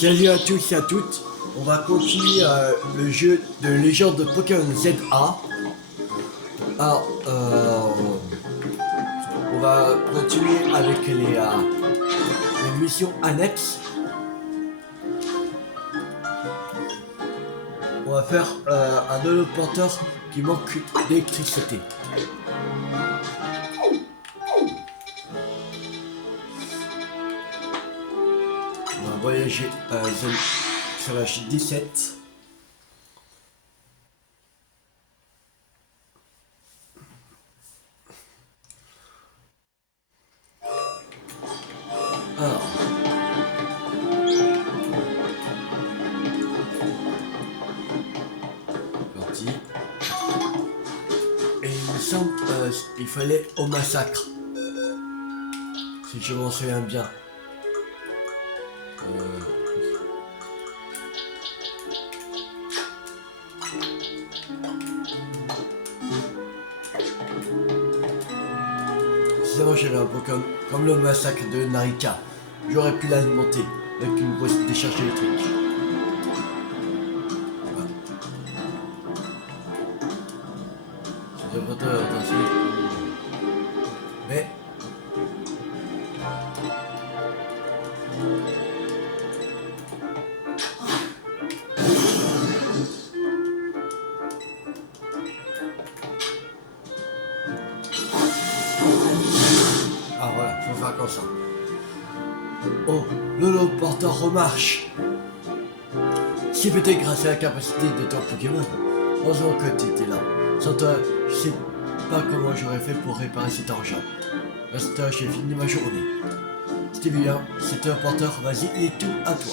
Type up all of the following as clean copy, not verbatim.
Salut à tous et à toutes, on va continuer le jeu de légende de Pokémon ZA. Alors, on va continuer avec les missions annexes. On va faire un holoporteur qui manque d'électricité. On va voyager sur la chute 17. Alors. Parti. Et il me semble qu'il fallait au massacre. Si je m'en souviens bien. Si avant j'avais un Pokémon comme le massacre de Narika, j'aurais pu l'alimenter avec une grosse décharge électrique. Voilà. C'est devrait attention. Mais ah voilà, faut faire comme ça. Oh, l'holoporteur remarche. C'est peut-être grâce à la capacité de ton Pokémon. Heureusement que tu étais là. Sans toi, je sais pas comment j'aurais fait pour réparer cet engin. Reste, j'ai fini ma journée. C'était bien, cet holoporteur, vas-y, il est tout à toi.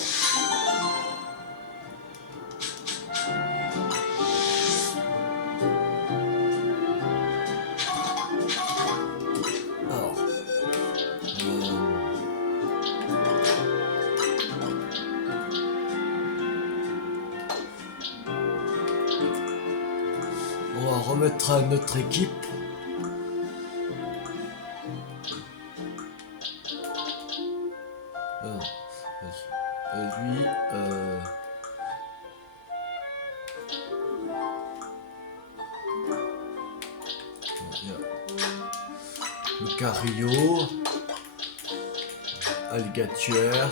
Alors, on va remettre à notre équipe. Lui, Lucario, Alligator,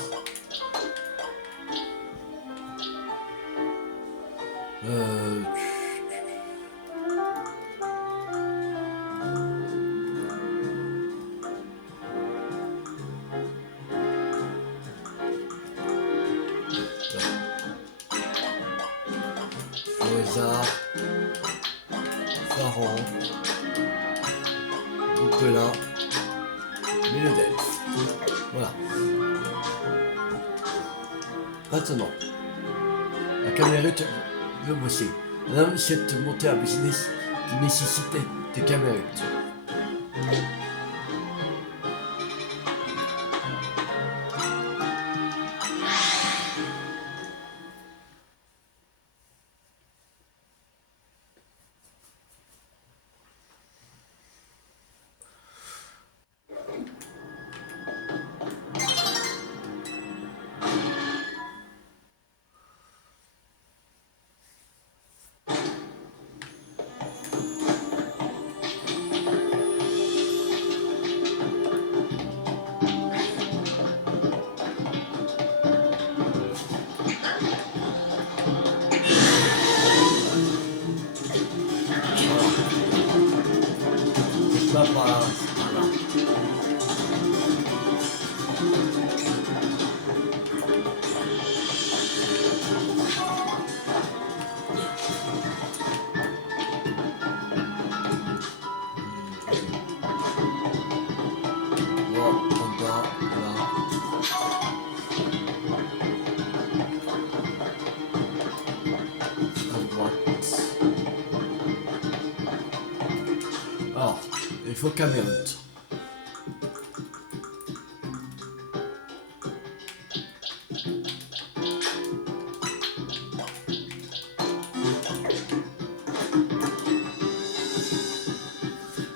Lézard, Pharaon, Bouquelin, Mélodelph. Voilà. Maintenant, la camérite veut bosser. Madame, cette montée à business qui nécessitait des camérites. Voilà. Alors, il faut camérite.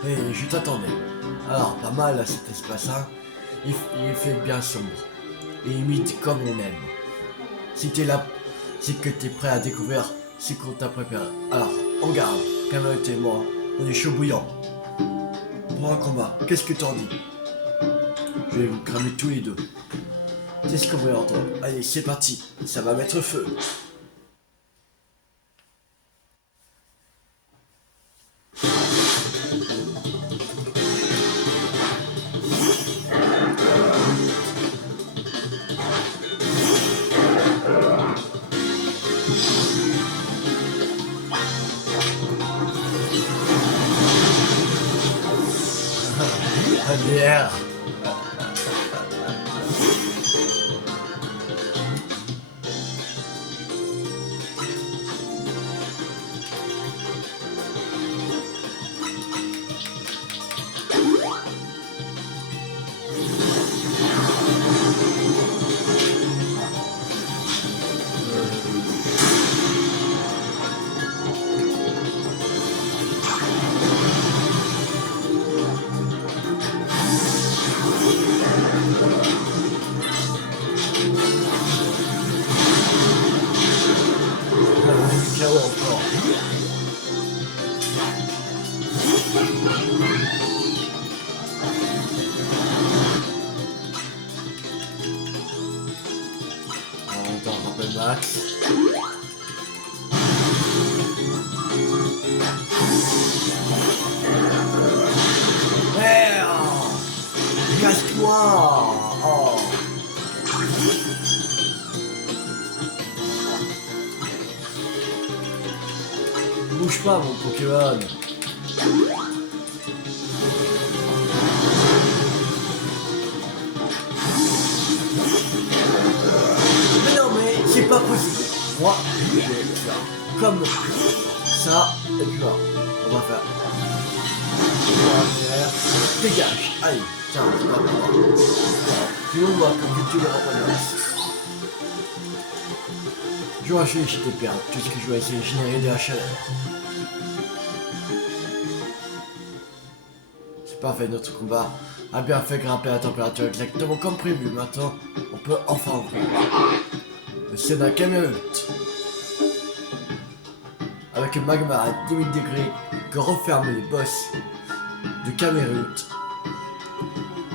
Et je t'attendais. Alors, pas mal à cet espace-là. Il fait bien sombre. Et humide comme on aime. Si t'es là, c'est que t'es prêt à découvrir ce qu'on t'a préparé. Alors, en garde, Camelot et moi, on est chaud bouillant. Pour un combat, qu'est-ce que t'en dis? Je vais vous cramer tous les deux. C'est ce qu'on veut entendre. Allez, c'est parti, ça va mettre feu. La bière. Ciao encore. On t'en rappelle Max. Merde! Casse-toi! Oh! Bouge pas mon Pokémon! Mais non mais c'est pas possible! Moi, je vais faire comme ça, et puis là, on va faire. Dégage! Allez, tiens, c'est pas pour moi. Sinon, on va que tu les reconnaisses. Je vais acheter chez tes perles, tout ce que je vais essayer de générer de la chaleur. C'est parfait, notre combat a bien fait grimper la température exactement comme prévu. Maintenant, on peut enfin ouvrir le Sénat Camelot. Avec un magma à 10 000 degrés que referment les boss de Camelot,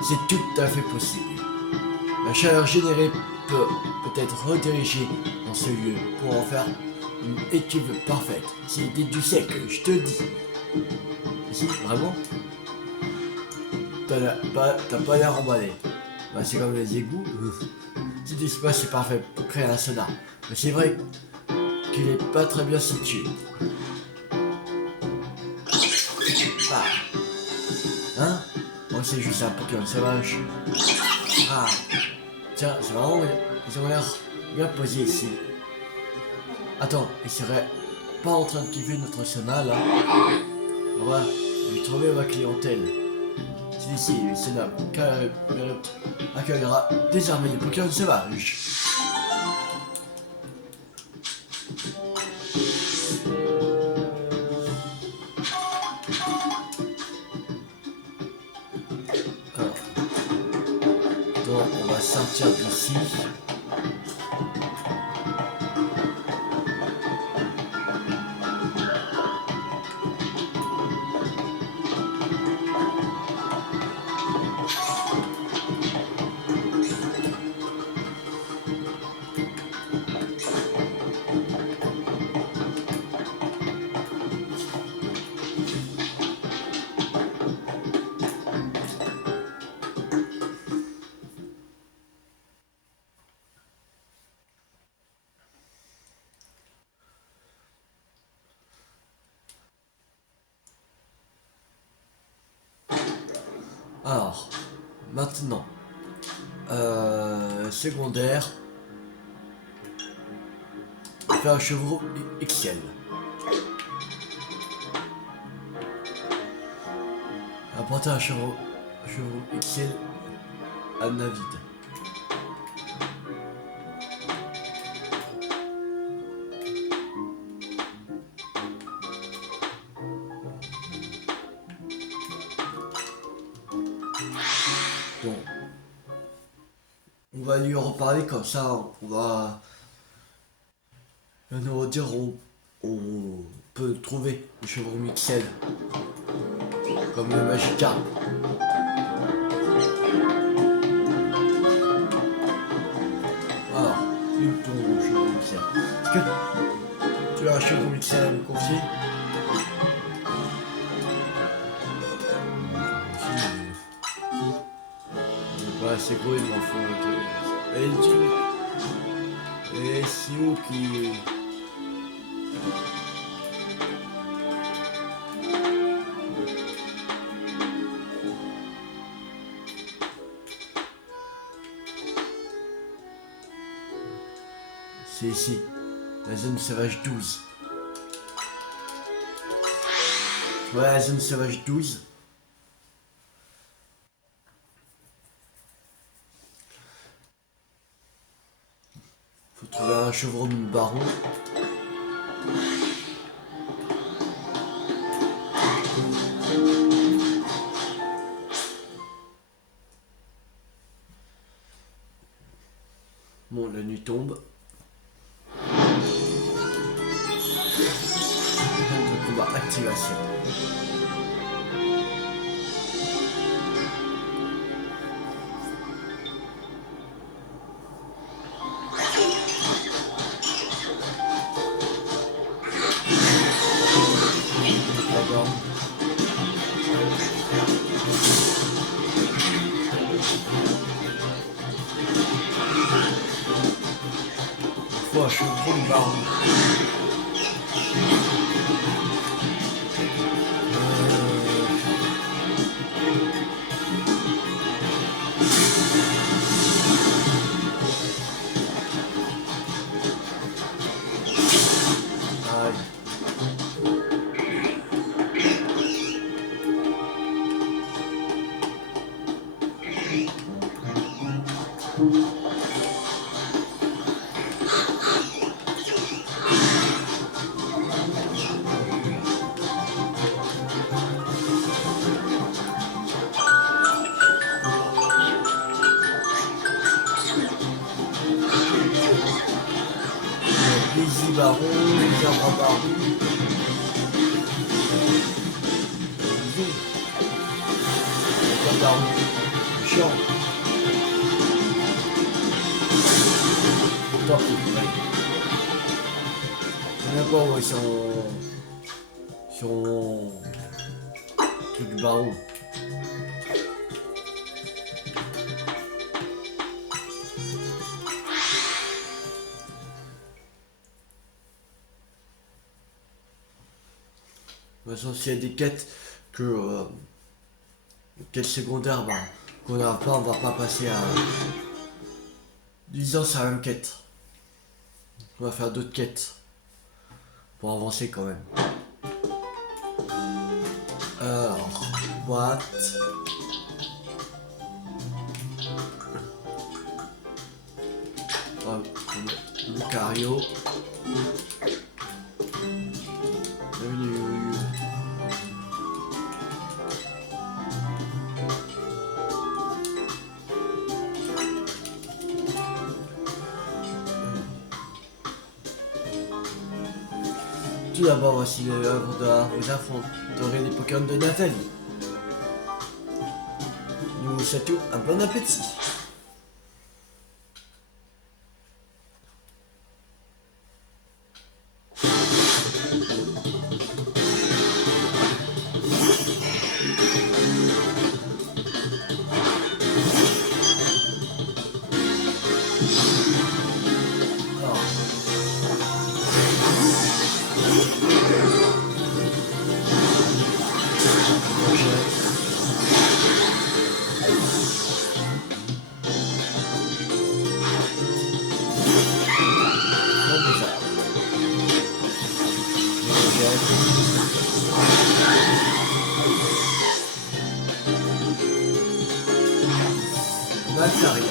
c'est tout à fait possible. La chaleur générée peut être redirigée dans ce lieu pour en faire une étuve parfaite. C'est l'idée du siècle, je te dis. Si, vraiment? T'as pas l'air emballé. Bah, c'est comme les égouts. Cet espace est parfait pour créer un sauna. Mais c'est vrai qu'il est pas très bien situé. Ah. Hein? Moi c'est juste un Pokémon sauvage. Ah. Tiens, c'est marrant, ils ont l'air bien posés ici. Attends, ils seraient pas en train de kiffer notre sauna là? On va lui trouver ma clientèle. C'est ici, le Sénat Camelot accueillera désormais les Pokémon sauvages. Alors, donc on va sortir d'ici. Alors, maintenant, secondaire, faire un chevreau XL. Apporter un chevreau XL à Navid. Bon. On va lui en reparler comme ça, on va Là, on va dire, on peut trouver le chevron Mixel. Comme le Magikarp. Alors, où est ton chevron Mixel? Est-ce que tu as un chevron Mixel à me confier? Ouais, c'est gros, il m'en faut un. Et tu... Et c'est où qui... C'est ici, la zone sauvage 12. Ouais, la zone sauvage 12. Faut trouver un chevron baron. Bon, la nuit tombe. Le combat activation. D'accord. Il faut un chevron baron. Easy baron, les arbres baron. Baron. Chiant. Tant pis. Je sais pas où ils sont. Sur mon truc baron. De toute façon, s'il y a des quêtes que quêtes secondaires bah, qu'on n'a pas, on va pas passer à 10 ans sur la même quête. On va faire d'autres quêtes pour avancer quand même. Alors, boîte. Lucario. Tout d'abord, voici l'œuvre de vous affronterez les Pokémon de Nathalie. Nous vous souhaitons un bon appétit. Maltaria.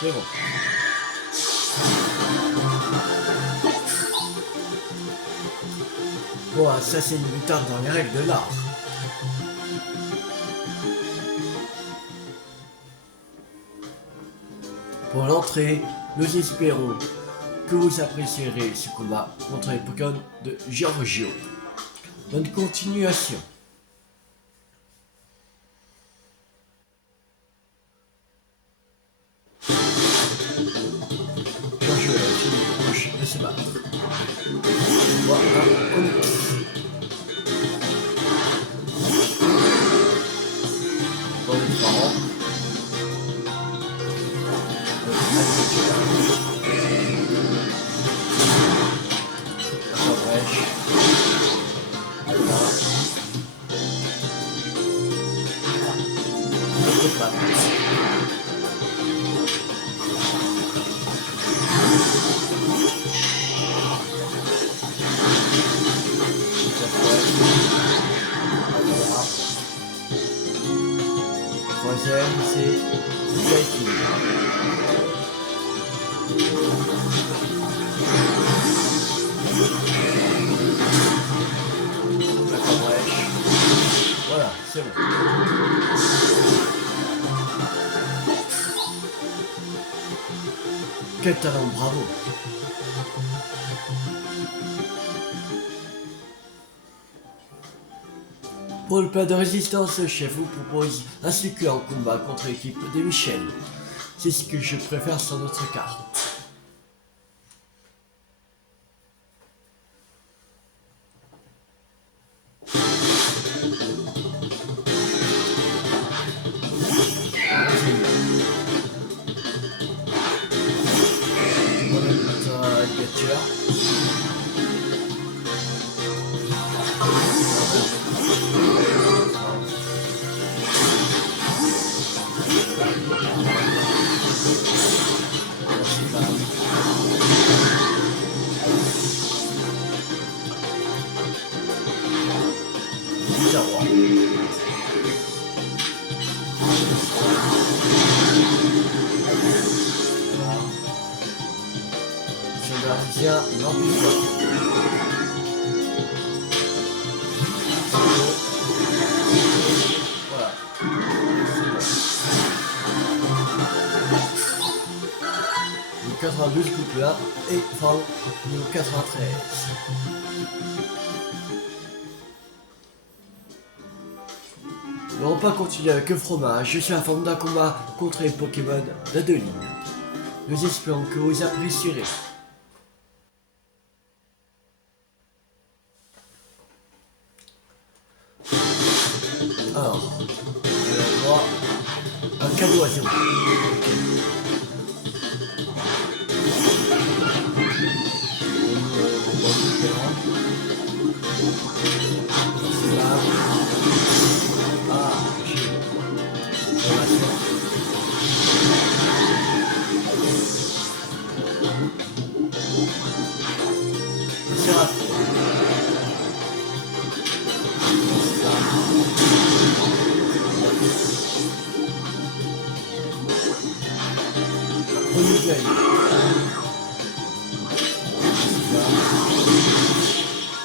C'est bon. Bon, ça c'est une moutarde dans les règles de l'art. Pour l'entrée, nous espérons que vous apprécierez ce combat contre les Pokémon de Giorgio. Bonne continuation. Giorgio est une bouche de se battre. Voilà, Onix. Bon, les parents. Troisième, c'est Kaiki. Voilà, c'est bon. Quel talent, bravo. Pour le plat de résistance, le chef vous propose un succulent combat contre l'équipe de Michel. C'est ce que je préfère sur notre carte. Tiens, non plus quoi. Voilà. Le 92 coupe là et enfin le 93. Le repas continue avec le fromage. Je suis en forme d'un combat contre les Pokémon de 2 lignes. Nous espérons que vous apprécierez. Alors, on a droit à un cadeau à 0.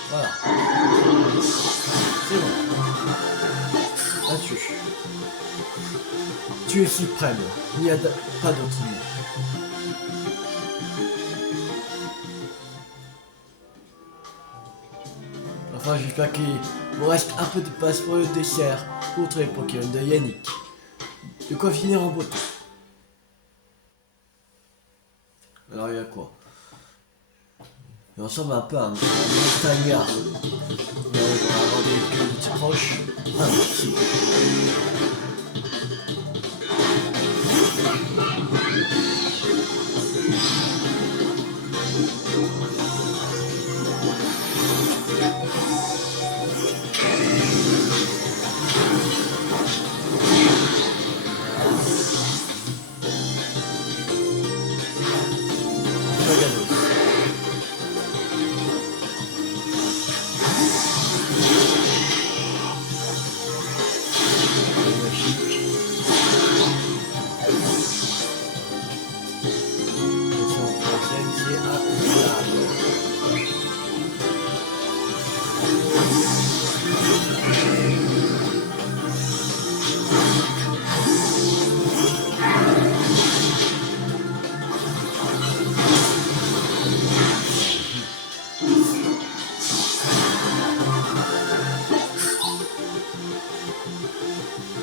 Voilà. C'est bon. Là-dessus. Tu es suprême. Il n'y a pas d'autre mot. Enfin, j'espère qu'il vous reste un peu de place pour le dessert contre les Pokémon de Yannick. De quoi finir en beauté. Alors il y a quoi? Il ressemble un peu à un montagnard. On va avoir des petits proches. Ah non, si.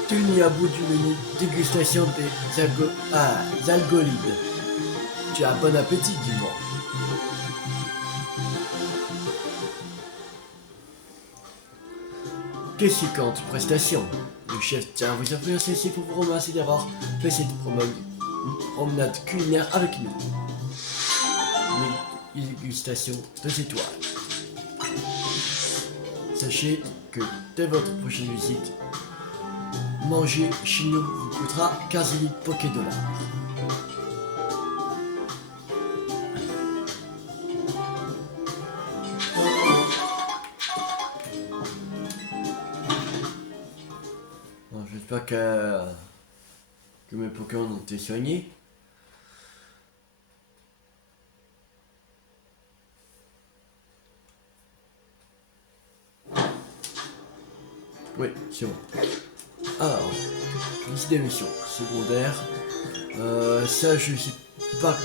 Tu mis à bout du menu dégustation des algolides. Tu as bon appétit, dis-moi. Qu'est-ce qui compte? Prestation. Le chef tient à vous offrir ceci pour vous remercier d'avoir fait cette promenade culinaire avec nous. Une dégustation 2 étoiles. Sachez que dès votre prochaine visite, manger chez nous vous coûtera 15 000 Poké-dollars. J'espère que mes Pokémon ont été soignés. Oui, c'est bon. Alors, liste des missions secondaires. Ça, je sais pas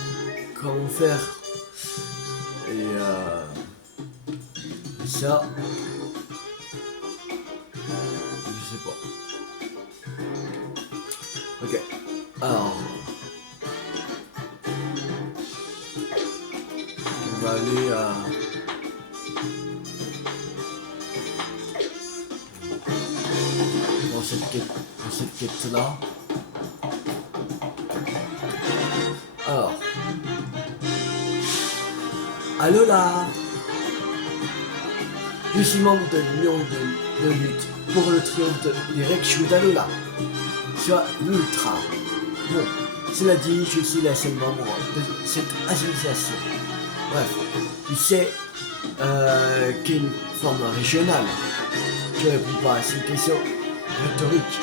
comment faire. Et ça, je sais pas. Ok. Alors, on va aller à dans cette quête là. Alors, allô là. Je suis membre de l'Union de lutte pour le triomphe des Raichu d'Alola, soit l'Ultra. Bon, cela dit, je suis la seule membre de cette association. Bref, tu sais qu'il y a une forme régionale. Je réponds pas à ces questions rhétoriques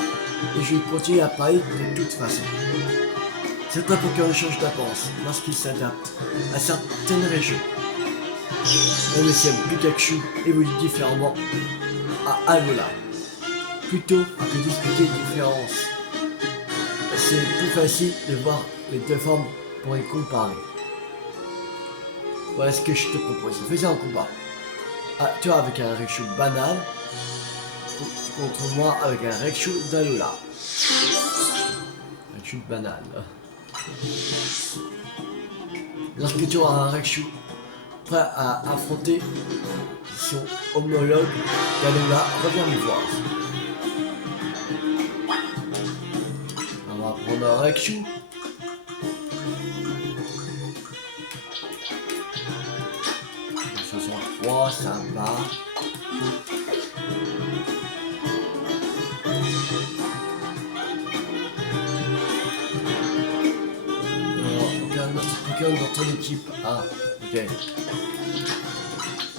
et je vais continuer à parler de toute façon. Certains Pokémon changent d'apparence lorsqu'ils s'adaptent à certaines régions. Le deuxième Pikachu évolue différemment à Alola. Plutôt que d'expliquer les différences, c'est plus facile de voir les deux formes pour les comparer. Voilà ce que je te propose. Faisons un combat. Ah, tu vois, avec un Raichu banal contre moi avec un Raichu d'Alola. Raichu banal. Lorsque tu auras un Raichu prêt à affronter son homologue d'Alola, reviens me voir. On va prendre un Raichu. Ça va. Aucun autre Pokémon dans ton équipe. Ah, ok.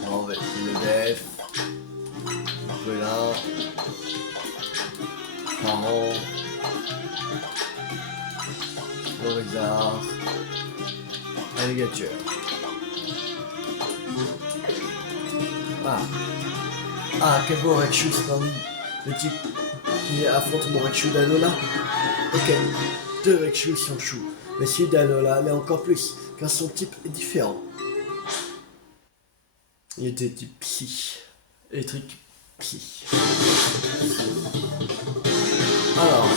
On va essayer le def. Un peu là. Parent. Charizard. Alligator. Ah, quel beau Raichu, c'est pas le type qui affronte mon Raichu d'Alola. Ok, 2 Raichu sont choux, mais celui d'Alola l'est encore plus, car son type est différent. Il était type psy, électrique psy. Alors,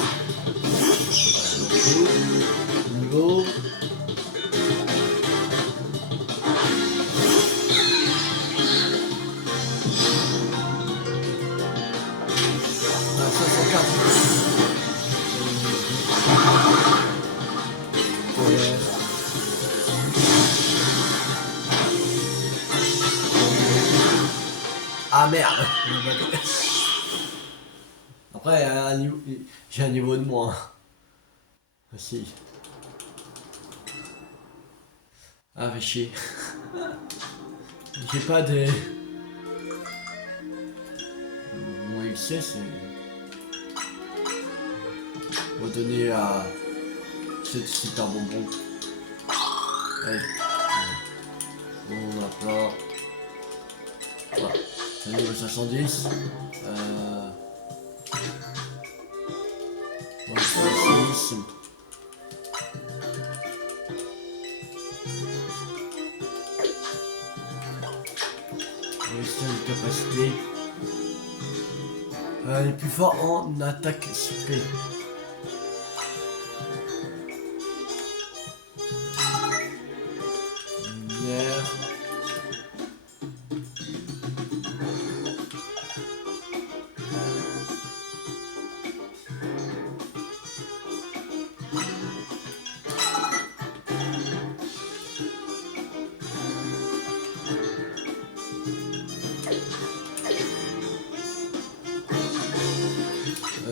niveau. Ah merde. Après, j'ai un niveau de moins. Aussi. Ah, fait chier. J'ai pas de... Mon XC, c'est... On va donner à... ce super bonbon. Allez. On n'a pas... Voilà. C'est un niveau 70. On va faire 6. On va essayer une capacité. Elle est plus fort en attaque spé. Lumière.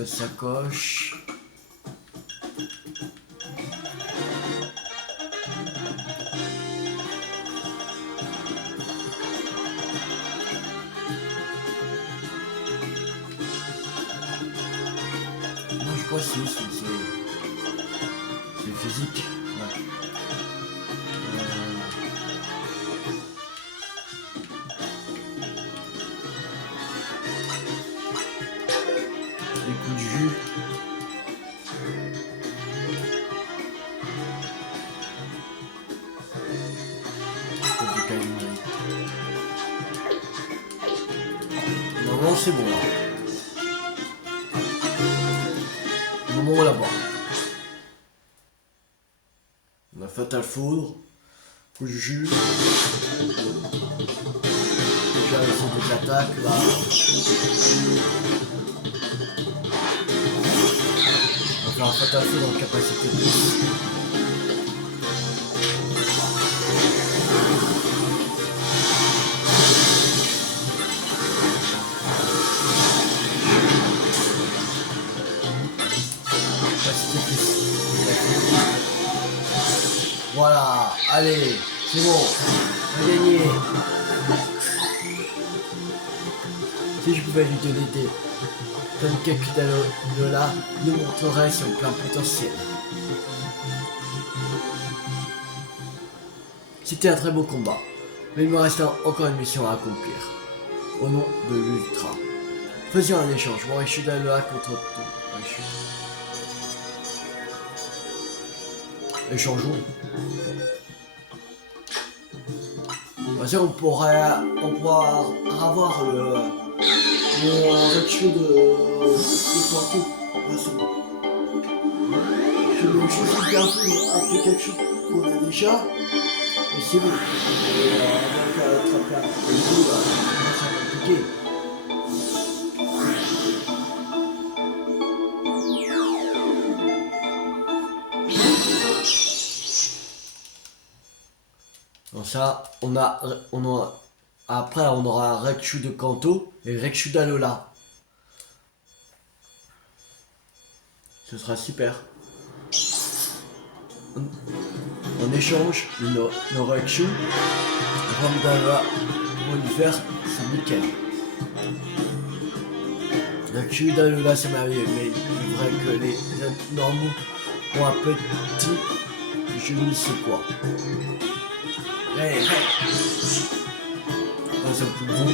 Sacoche. Non, je crois que c'est physique. Ouais. Les coups de jus. Non, c'est bon là. Moment là-bas. On a Fatal Foudre. Coup de jus. Déjà ils sont des attaques là. On va faire un Fatal Foudre en capacité de plus. Voilà, allez, c'est bon, on a gagné. Si je pouvais lui donner des pancakes d'Alola, nous montrerait son plein potentiel. C'était un très beau combat, mais il me reste encore une mission à accomplir. Au nom de l'Ultra. Faisions un échange, moi je suis d'Alola contre toi. Échangeons. On pourra avoir le Raichu de Quanto. Je vais changer bien après quelque chose qu'on a déjà. Mais c'est bon. Donc attraper un peu le coup, ça va compliqué. Donc ça, après on aura Raichu de Kanto et Raichu d'Alola. Ce sera super. En échange, nos Raichu, Ramdala pour lui faire, c'est nickel. Raichu d'Alola c'est merveilleux, mais il est vrai que les normaux ont un petit, je ne sais quoi. Hey. C'est le plus gros.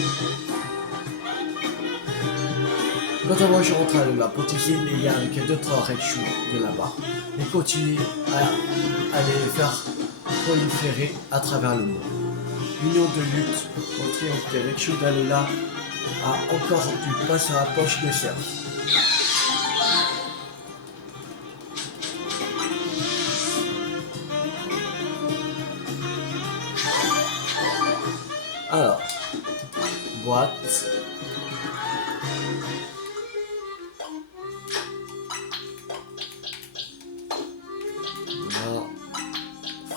Quant à moi, je rentre à Alola pour utiliser les liens avec d'autres Raichu de là-bas et continue à les faire proliférer à travers le monde. L'union de lutte au triomphe des Raichu d'Alola a encore du pain sur la poche des cerfs. Alors, boîte. Voilà.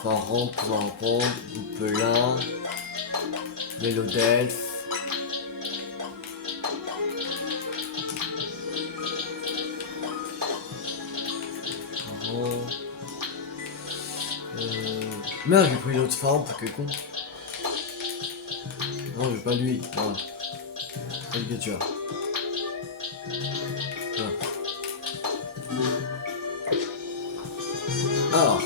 Pharaon pour en prendre, Goupelin, Mélodelphe. Pharaon. Merde, j'ai pris l'autre Pharaon pour quel con. Non, je veux pas lui. Non. Quel que tu as. Alors.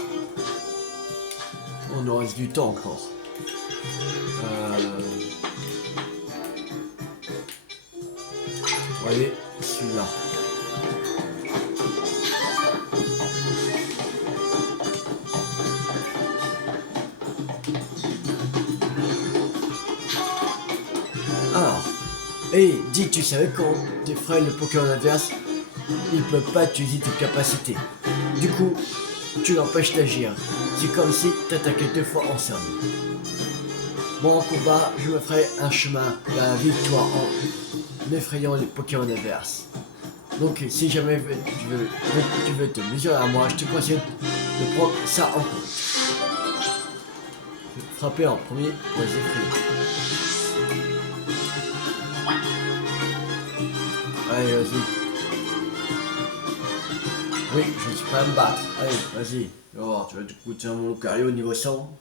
On nous reste du temps encore. Voyez, celui-là. Et dis, tu savais quand tu effraies le Pokémon adverse, il peut pas utiliser tes capacités. Du coup, tu l'empêches d'agir. C'est comme si t'attaquais 2 fois ensemble. Moi en combat, je me ferai un chemin vers la victoire en effrayant les Pokémon adverses. Donc si jamais tu veux te mesurer à moi, je te conseille de prendre ça en compte. Frapper en premier pour les effrayer. Allez, vas-y. Oui, je suis prêt à me battre. Allez, vas-y. Oh, tu vas te goûter mon Lucario au niveau 100.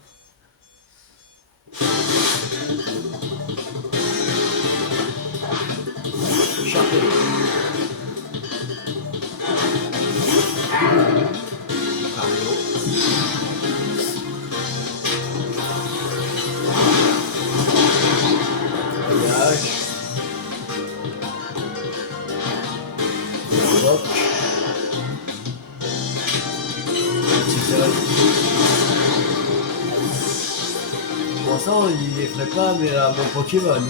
Chapeau. Lucario. Voyage. Rock. Pour l'instant, il est prêt pas, mais à mon Pokémon.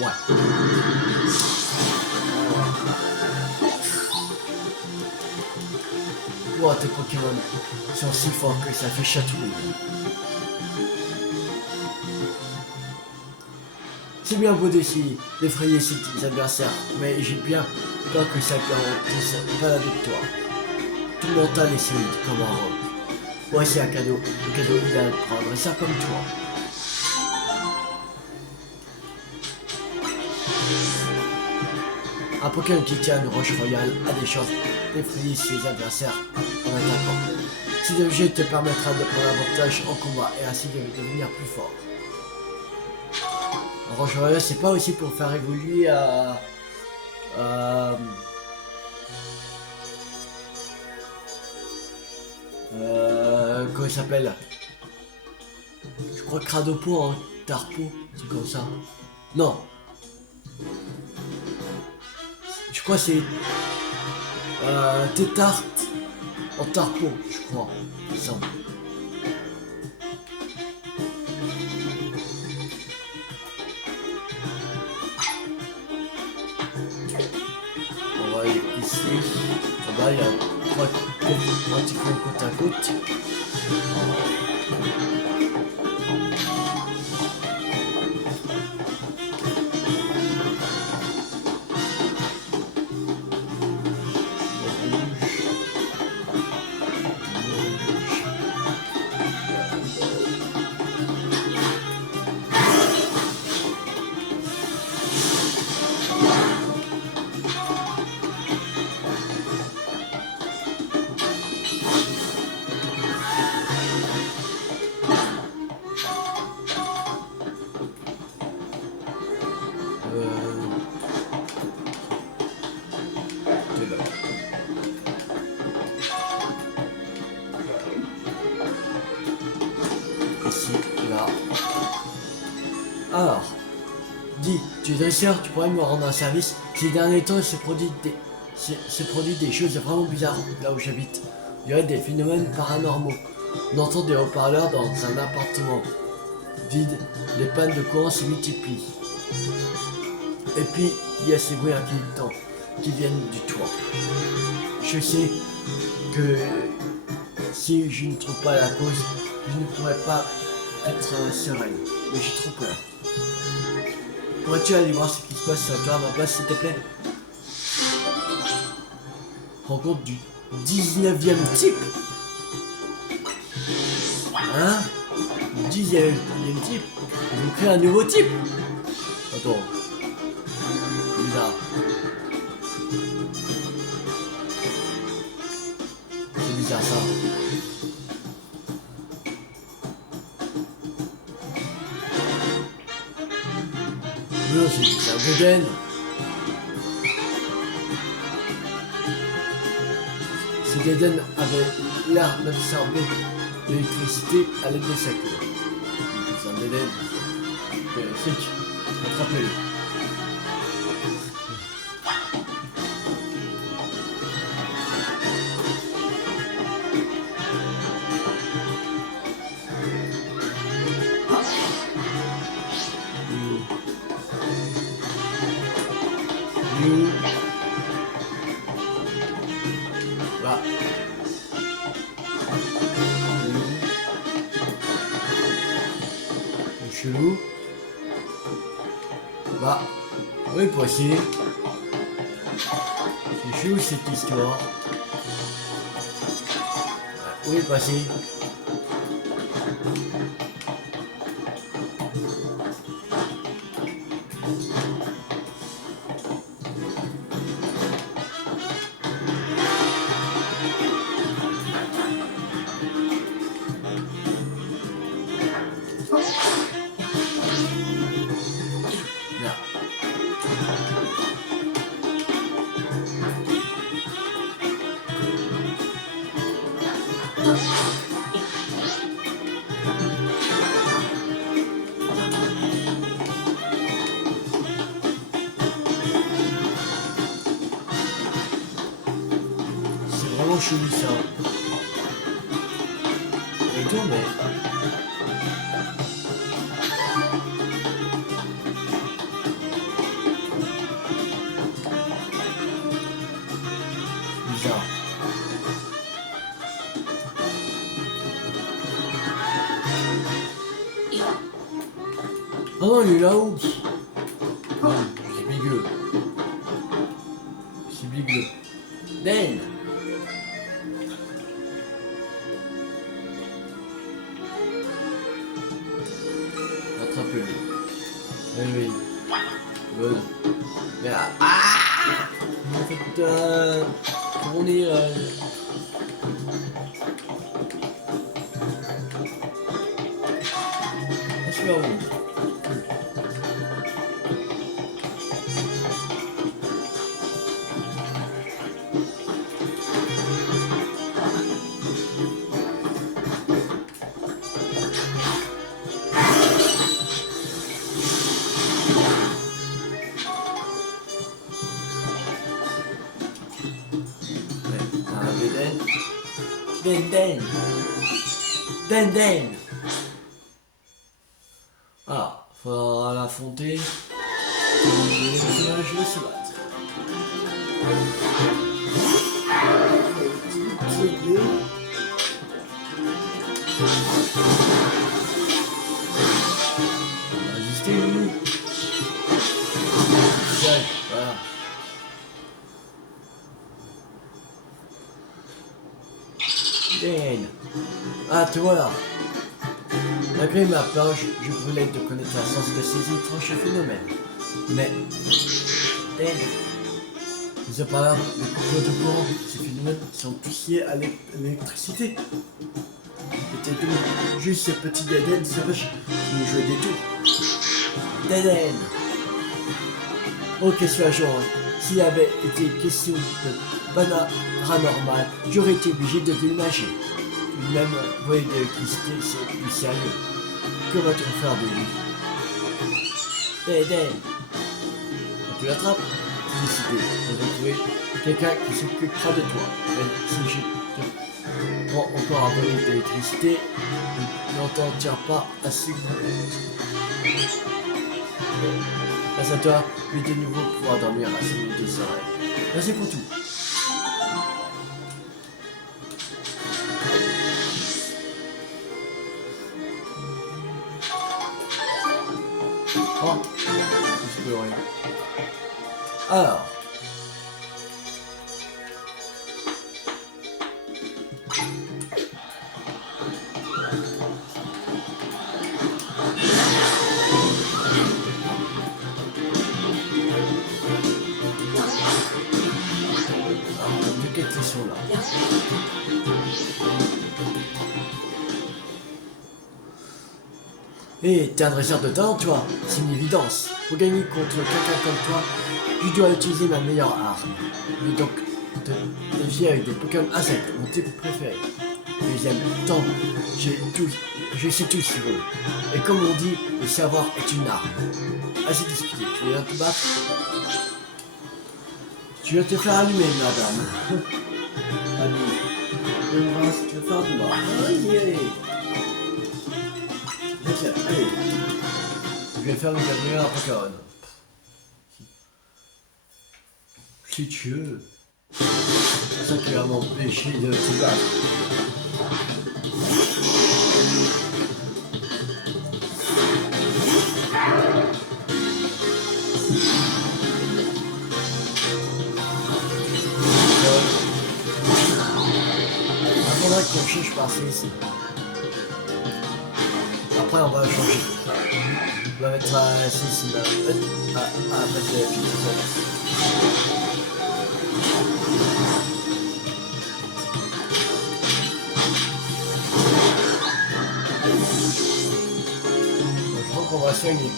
Ouais. Oh, tes Pokémon sont si forts que ça fait chatouiller. C'est bien beau d'effrayer ses adversaires, mais j'ai bien peur que ça garantisse pas la victoire. Tout le mental est solide comme un roc. Voici un cadeau idéal à prendre, ça comme toi. Un Pokémon qui tient une roche royale a des chances d'effrayer ses adversaires en attaquant. Cet objet te permettra de prendre avantage en combat et ainsi de devenir plus fort. Roche royale, c'est pas aussi pour faire évoluer à... comment il s'appelle? Je crois Cradopo en Tarpo, c'est comme ça. Non. Je crois c'est Tétart en Tarpo, je crois. Ça. On va aller ici. Là-bas, il y a 3 pratiquement côte à côte. Ici, là. Alors, dis, tu es dresseur, tu pourrais me rendre un service. Ces derniers temps, se produit des choses vraiment bizarres là où j'habite. Il y aurait des phénomènes paranormaux. On entend des haut-parleurs dans un appartement vide. Les pannes de courant se multiplient. Et puis, il y a ces bruits inquiétants qui viennent du toit. Je sais que si je ne trouve pas la cause, je ne pourrais pas être sereine. Mais j'ai trop peur. Pourrais-tu aller voir ce qui se passe sur toi à ma place, s'il te plaît? Rencontre du 19e type. Hein? 10e type? Ils ont créé un nouveau type. Attends. Bizarre. C'est bizarre ça. Non, c'est un Goden. Ce Goden avait l'air d'absorber l'électricité à l'aide de sa queue. C'est un Goden. Fric, attrapez-le. Chelou. Bah, oui, poissy. C'est chelou cette histoire. Oui, poissy. C'est vraiment chelou ça. Et tout, mais... bizarre. Ah non, il est là-haut. Non, c'est bigueux. C'est bigueux. Den. Attrape-le. Oui, oui. Bon. Mais là. Ah! Putain. On est... super bon. Den. Alors, faudra l'affronter. Les personnages se battre. Résister, lui. Voilà. Den. Ah, tu vois là. Malgré ma peur, je voulais te connaître la sens de ces étranges phénomènes. Mais, mis à part le coupure de courant, ces phénomènes sont tous liés à l'électricité. C'était donc juste ce petit Deden sauvage qui nous jouait des tours. Deden. Oh, qu'est-ce que je s'il avait été question de paranormal, j'aurais été obligé de déménager. Même voyez de l'électricité, c'est plus sérieux. Que va-t-on faire de lui? Deden. Quand tu l'attrapes, félicité. On va trouver quelqu'un qui s'occupera de toi. Mais si je te prends encore un peu d'électricité, ne t'en tire pas assez. Grâce à toi, puis de nouveau pouvoir dormir à 5 minutes de soleil. Merci pour tout. Oh, je peux rien. Alors. Deux questions là. Et t'es un dresseur de talent, toi, c'est une évidence. Pour gagner contre quelqu'un comme toi, je dois utiliser ma meilleure arme. Je vais donc te défier avec des Pokémon insectes, mon type préféré. Deuxième temps, je sais tout sur eux. Et comme on dit, le savoir est une arme. Assez discuté, tu viens te battre? Tu vas te faire allumer, madame. Ami, je vais te faire du mal. Allez. Allez, je vais faire le gagner à Pokémon. Si tu veux. C'est ça qui va m'empêcher de te battre. 6. Après, on va changer. On va mettre à 6. Vas-y, puis je crois qu'on va soigner.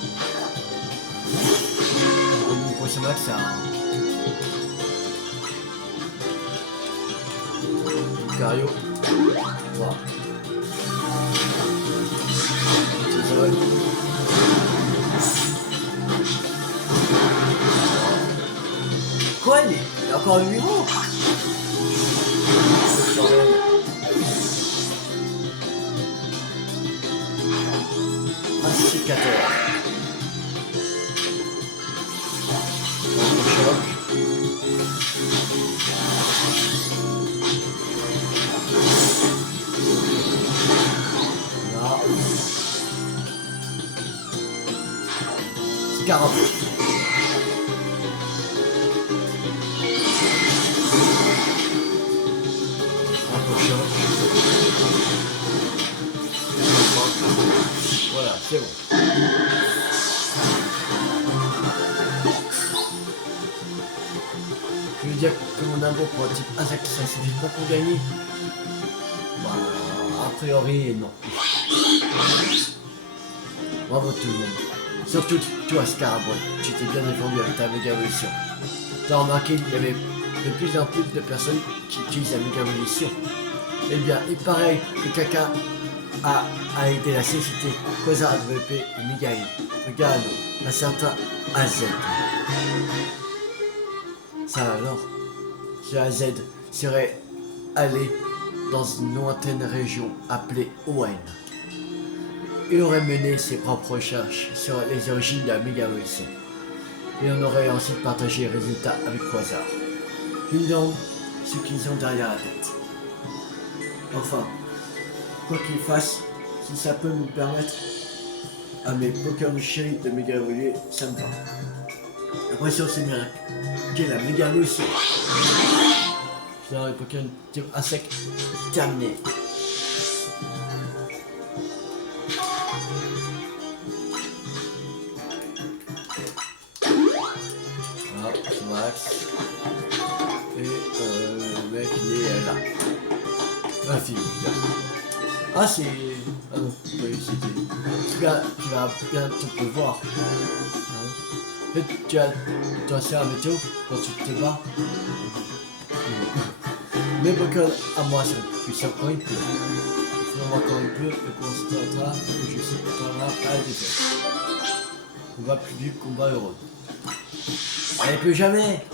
Pour ce max, ça. Cario. Voilà. C'est vrai. Quoi, il y a encore un numéro? Pacificateur. Là. C'est 40. Voilà, c'est bon. Je veux dire que mon amour pour un type insecte, ça suffit pas pour gagner. Bah, a priori, non. Bravo tout le monde. Surtout toi, Scaraboy. Tu t'es bien défendu avec ta méga évolution. T'as remarqué qu'il y avait de plus en plus de personnes qui utilisent la méga évolution. Eh bien, il paraît que Kaka a aidé la société Quasar à développer le Megaï. Regarde, un certain AZ. Ça alors, ce AZ serait allé dans une lointaine région appelée Owen. Il aurait mené ses propres recherches sur les origines de la méga-évolution. Et on aurait ensuite partagé les résultats avec Quasar. Je me demande ce qu'ils ont derrière la tête. Enfin, quoi qu'il fasse, si ça peut me permettre à mes Pokémon chéris de méga évoluer, ça me va. La pression c'est miracle. Quelle la méga évolution. Je dois les Pokémon type insecte terminé. Voilà, c'est max. Et le mec il est là. Ah, fille, ah, c'est. Ah non, oui, c'était. Tu vas bientôt te voir. Hein? Tu as fait un météo quand tu te bats. Mes Pokémon à moi sont puissants quand il pleut. Finalement, quand il pleut, le constatera que je suis préparé à la défaite. Combat plus dur, combat heureux. Elle peut jamais!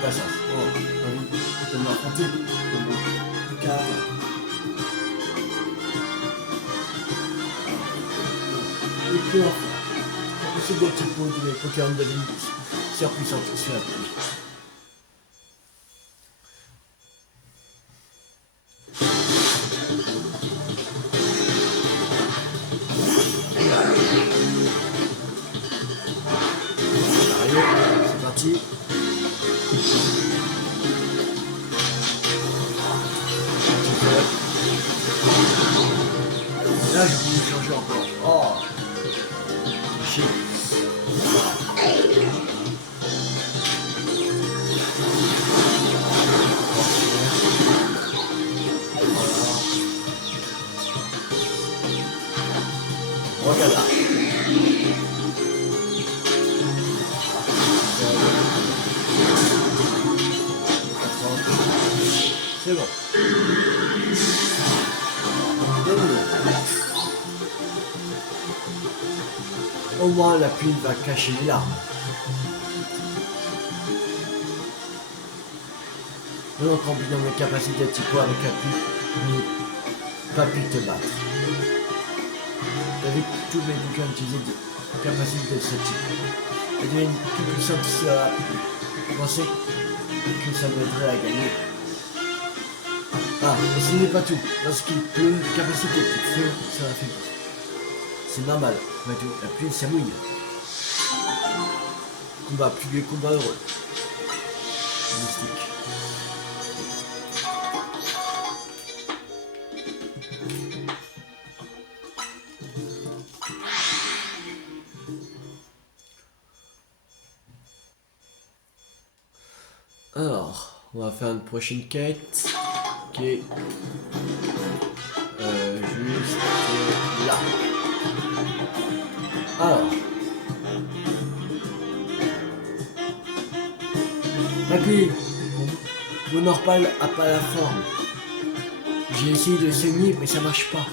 Patience. Oh, envie de m'affronter. Car. Et puis enfin, c'est des typos de mes Pokémon de ligne surpuissants sur la pluie. C'est parti. Là, je vais changer encore. Oh, chier. Regarde là. C'est bon. Au moins la pluie va cacher les larmes. Donc en combinant mes capacités de typo avec la pluie, je n'ai pas pu te battre. Avec tous mes Pokémon utilisés des capacités de ce type. Elle devient plus puissante sur la pluie. Je pensais que ça m'aiderait à gagner. Ah, mais ce n'est pas tout. Lorsqu'il pleut, les capacités de feu sera affaiblie. C'est normal, mais tout, la pluie ça mouille. Combat, plus vieux combat heureux. Mystique. Alors, on va faire une prochaine quête qui est juste là. Alors, papy, mon Norpal a pas la forme. J'ai essayé de saigner mais ça marche pas.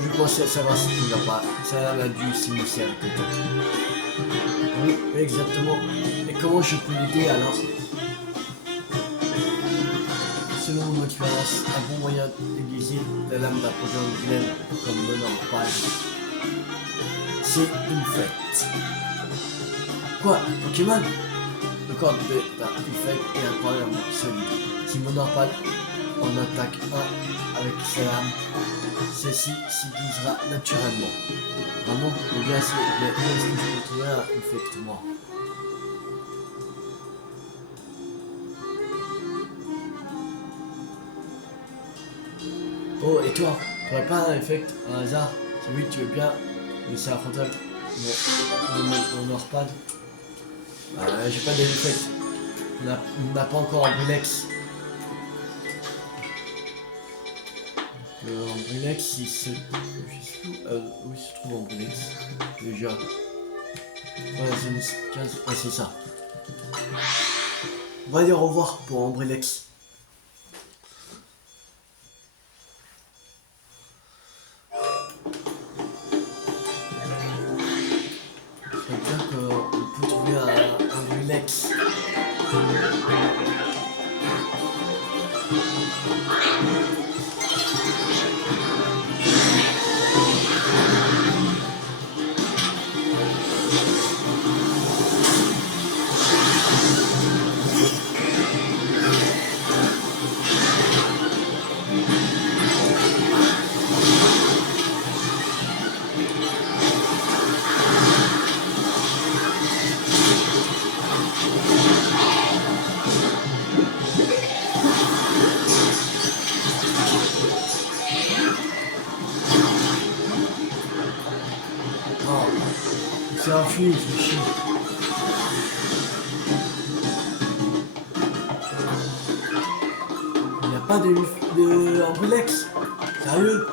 Je pensais savoir si tu n'as pas. Ça a dû s'initier peut-être. Oui, exactement. Et comment je peux l'aider alors? Selon mon expérience, un bon moyen d'utiliser la lame d'approchement de Glen comme mon Norpal, c'est une fête. Quoi? Pokémon? Le corps de Effect est incroyablement solide. Si mon Norpal en attaque un avec sa lame, celle-ci s'utilisera naturellement. Vraiment, le gars, mais est-ce que je peux trouver un Effect moi? Oh, et toi? T'aurais pas un Effect, un hasard? Si oui, tu veux bien laisser un frontal mon Norpal? J'ai pas d'effect. On n'a pas encore un Brulex. En Brulex, il se... Je sais où il se trouve en Brulex. Déjà. Ouais, zone 15. Ouais, c'est ça. On va dire au revoir pour Ambreléx. C'est-à-dire qu'on peut trouver un Ambreléx. C'est un fluide, c'est chiant. Il n'y a pas de Ambreléx. Sérieux?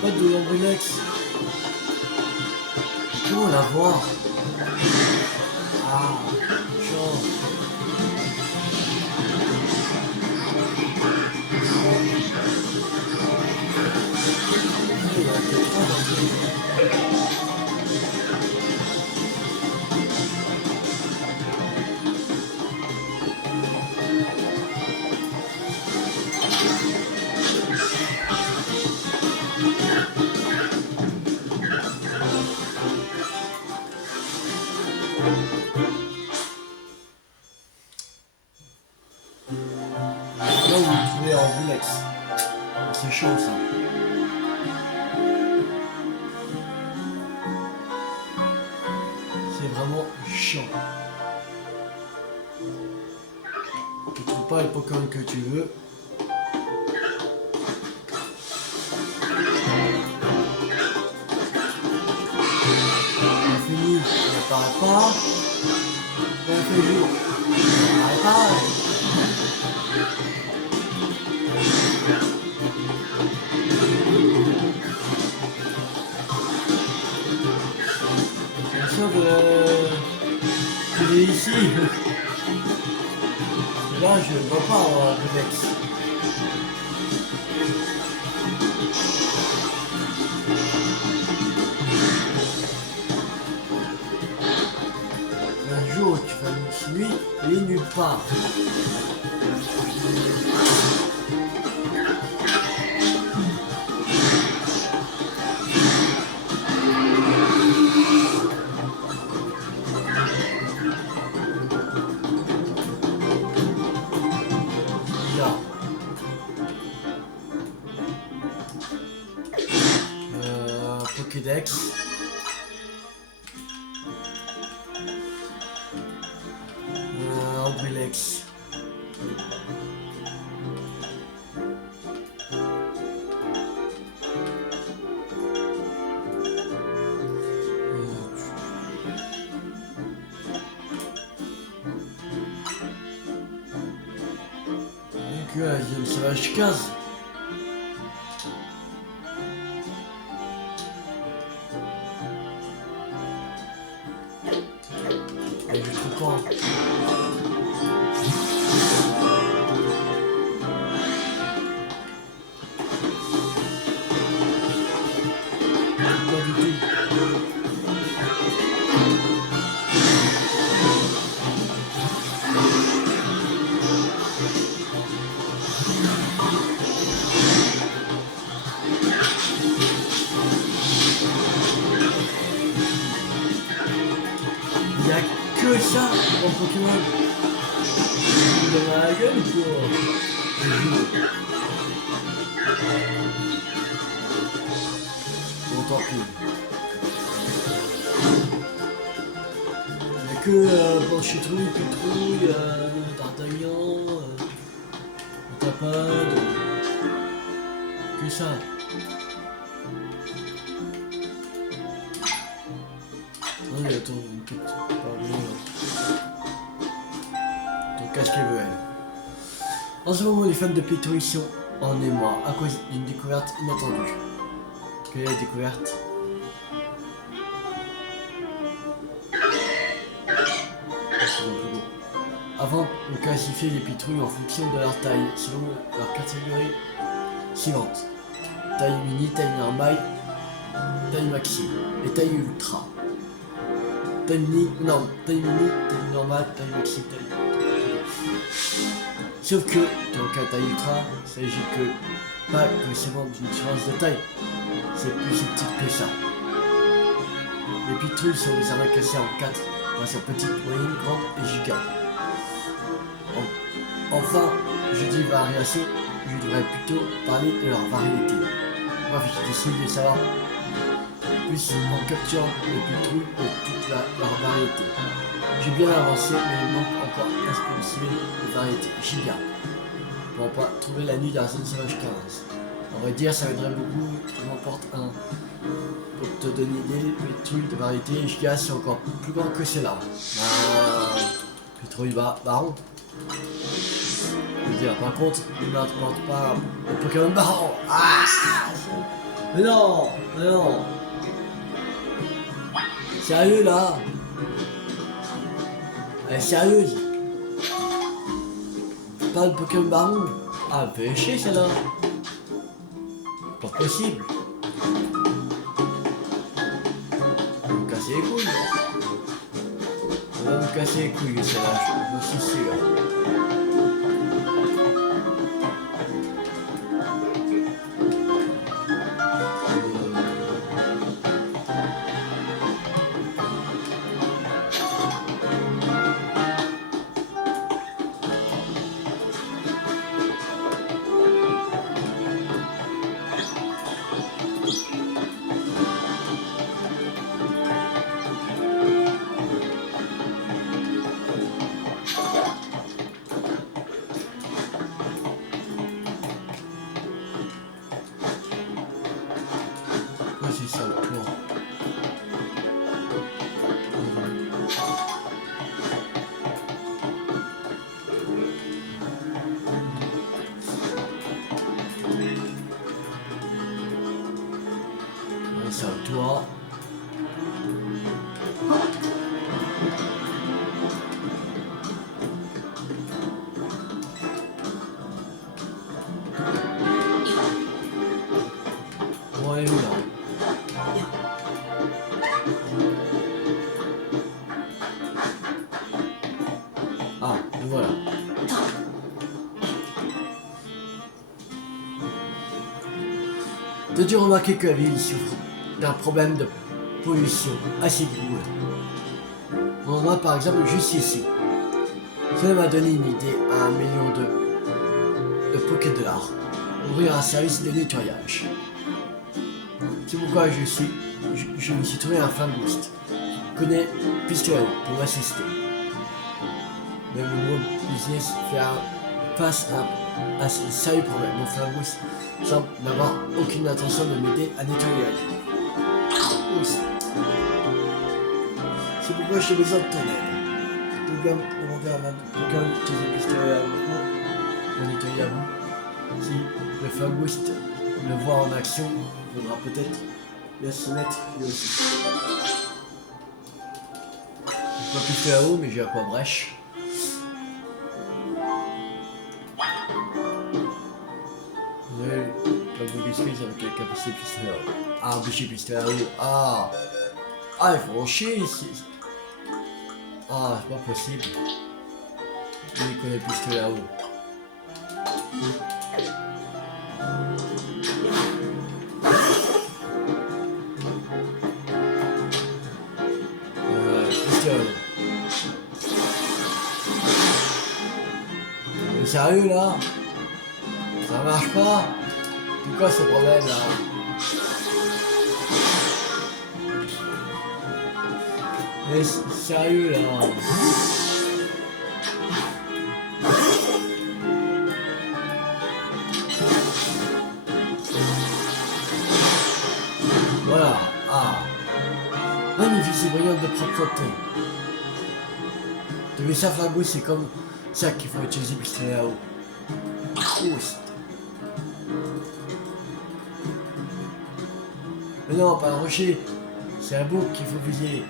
Pas de Ambreléx. Comment l'avoir? Ah, genre. Il y a que 3 là où vous trouvez Ambreléx. C'est chaud ça. C'est vraiment chiant. Tu trouves pas les Pokémon que tu veux. On finit, il n'apparaît pas. On fait jour. Il n'apparaît pas. Il est ici. Là, je ne vois pas Ambreléx. Il est nulle part. Là. Pokédex. Ambelex. Donc là, il y a une sauvage case. Et je trouve pas. Pas du tout. Il y a que ça dans Pokémon. Dans la gueule ou quoi? Bon, tant pis. Il n'y a que Blanchitrouille, Pitrouille, D'Artagnan, Tapade. Que ça. Ah oui, attends, une petite. Donc, qu'est-ce qu'elle veut, elle? En ce moment, les fans de Pitouille sont en émoi à cause d'une découverte inattendue. Quelle est la découverte? Avant, on classifiait les pitrouilles en fonction de leur taille, selon leur catégorie suivante. Taille mini, taille normale, taille maxi et taille ultra. Taille mini, taille normale, taille maxi, taille. Sauf que, dans le cas taille ultra, il s'agit que pas que seulement d'une différence de taille, c'est plus subtil que ça. Les pitrouilles sont désormais classées en 4, grâce à petite, moyenne, grande et giga. Enfin, je dis variation, je devrais plutôt parler de leur variété. Bref, j'ai décidé de savoir plus en capturant les pitrouilles de toute leur variété. J'ai bien avancé, mais il manque encore un spécimen de variété giga. Pour pas trouver la nuit d'Arsène Sauvage 15. On va dire, ça m'aiderait beaucoup, je m'emporte un. Pour te donner une idée, les pitrouilles de variété giga, c'est encore plus grand que celle-là. Pitrouille baron. Je veux dire, par contre, il n'importe pas le Pokémon baron. Ah, mais non, mais non. Sérieux là? Elle est sérieuse? Pas le Pokémon baron? Ah, elle fait chier celle-là. Pas possible. On va me casser les couilles. On va me casser les couilles celle-là, je suis sûr. C'est ça le plan. C'est à toi. Ouais, là. Ah. T'as dû remarquer que la ville souffre d'un problème de pollution assez lourd. On en a par exemple juste ici. Cela m'a donné une idée à 1 million de pocket dollars. Ouvrir un service de nettoyage. C'est pourquoi je me suis trouvé un flinguiste qui connaît Pistolero pour m'assister. Mais le nouveau business face à un sérieux problème. Mon flinguiste semble n'avoir aucune intention de m'aider à nettoyer la ville. C'est pourquoi j'ai besoin de ton aide. Tu peux demander à quelqu'un d'utiliser Pistolero pour nettoyer la boue. Si le flinguiste le voit en action, il faudra peut-être bien se mettre lui aussi. J'ai pas Pistolero, mais j'ai Aquabrèche. Vous discutez avec la capacité Pistolero. Ah, boucher Pistolero. Ah, il faut chier ici. Ah, c'est pas possible. Lui, il connaît Pistolero. Pistolero. Mais sérieux là? Ça marche pas? C'est quoi ce problème là? Mais sérieux là? Voilà. Ah. Magnifique, c'est brillante de propreté. Tu veux ça, Flago, c'est comme ça qu'il faut utiliser Pistolero. Mais non, pas un rocher. C'est un bouc qu'il faut viser.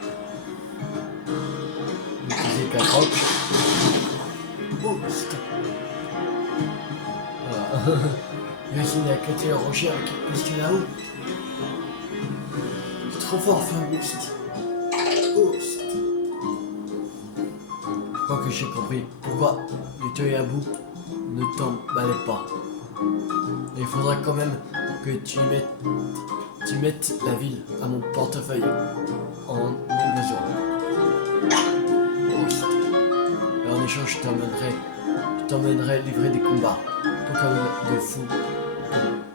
Utiliser 4 rocs. Boost. Voilà. J'ai essayé d'accueillir un rocher avec une Pistolero. C'est trop fort, faire un boost. Boost. Je crois que j'ai compris pourquoi les tueurs à bout ne t'emballent pas. Et il faudra quand même que tu mettes la ville à mon portefeuille en besoin. Et en échange, je t'emmènerai livrer des combats, Pokémon de fou,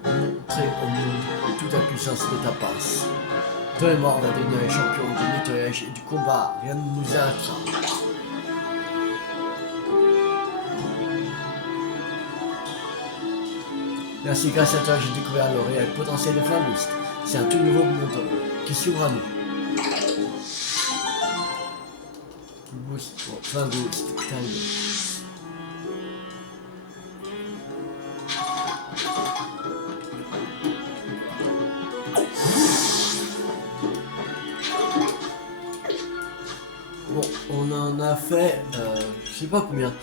pour montrer au monde toute la puissance de ta passe. Toi et moi, on va devenir les champions du nettoyage et du combat, rien ne nous arrêtera. Merci, grâce à toi, j'ai découvert le réel potentiel de Flinguiste. C'est un tout nouveau monde qui s'ouvre à nous. Boost, bon, Flinguiste, bon, on en a fait, je sais pas combien.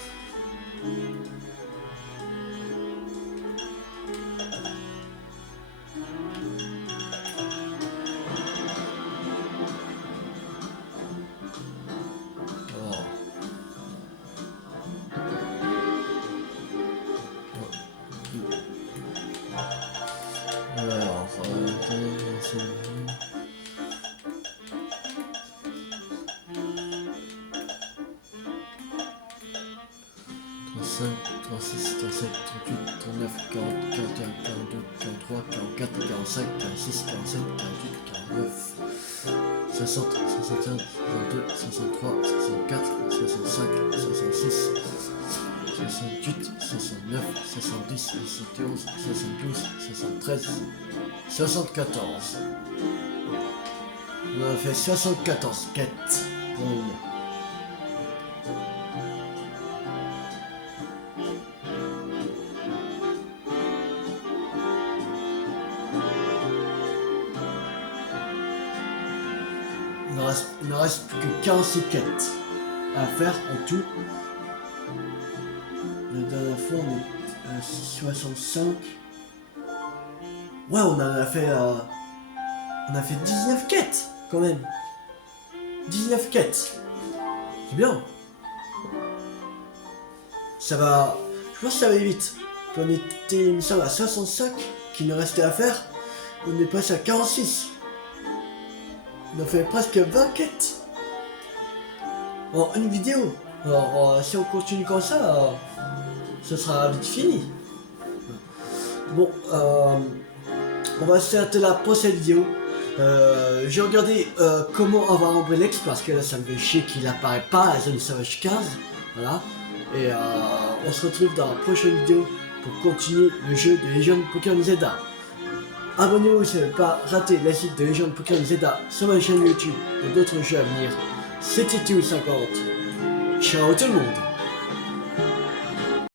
Alors, 35, 36, 37, 38, 39, 40, 41, 42, 43, 44, 45, 46, 47, 48, 49, 60, 61, 62, 63, 64, 65, 66, 68, 69, 70, 71, 72, 73, 74. On a fait 74 quêtes pour le moment. Il ne reste plus que 46 quêtes à faire en tout. La dernière fois on est à 65. Ouais, on a fait 19 quêtes quand même. 19 quêtes. C'est bien. Ça va. Je pense que ça va aller vite. On était, il me semble, à 65 qu'il nous restait à faire. On est passé à 46. On a fait presque 20 quêtes en une vidéo. Alors si on continue comme ça, ce sera vite fini. Bon, on va s'arrêter la prochaine vidéo. J'ai regardé comment avoir un Brelox parce que là ça me fait chier qu'il apparaît pas à la zone Savage 15. Voilà. Et on se retrouve dans la prochaine vidéo pour continuer le jeu de Legend Pokémon Zelda. Abonnez-vous si vous n'avez pas raté la suite de Legend Pokémon Zelda sur ma chaîne YouTube et d'autres jeux à venir. C'était Théo50. Ciao tout le monde.